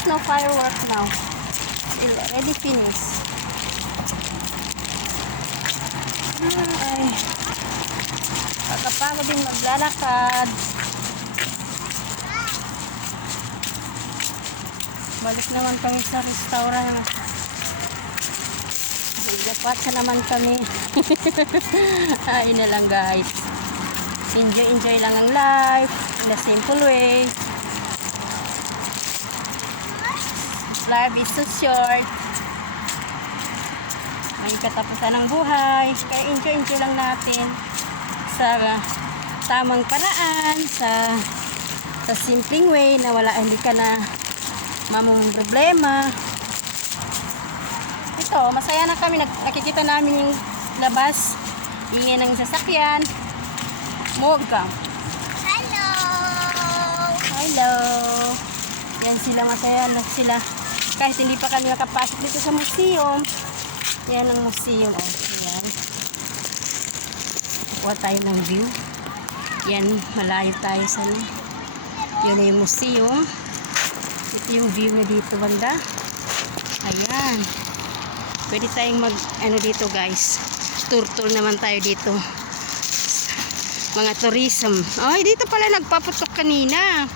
There's no fireworks now. It's already finished. Ay, kakapagod din maglalakad. Balik naman kami sa restaurant. Magdapatsa naman kami. Ay na lang guys. Enjoy lang ang life in a simple way. Life is so short. May katapusan ng buhay. Kaya enjoy lang natin sa tamang paraan, sa simpleng way na hindi ka na mamong problema. Ito, masaya na kami. Nakikita namin yung labas. Ingay ng sasakyan. Welcome. Hello. Yan sila, masaya na sila. Kahit hindi pa kami nakapasok dito sa museum. Yan ang museum. Oh, yan. Kuha tayo ng view. Yan, malayo tayo sa yan na yung museum. Ito yung view na dito banda. Ayan. Pwede tayong dito guys. Tour naman tayo dito. Mga tourism. Ay, dito pala nagpaputok kanina.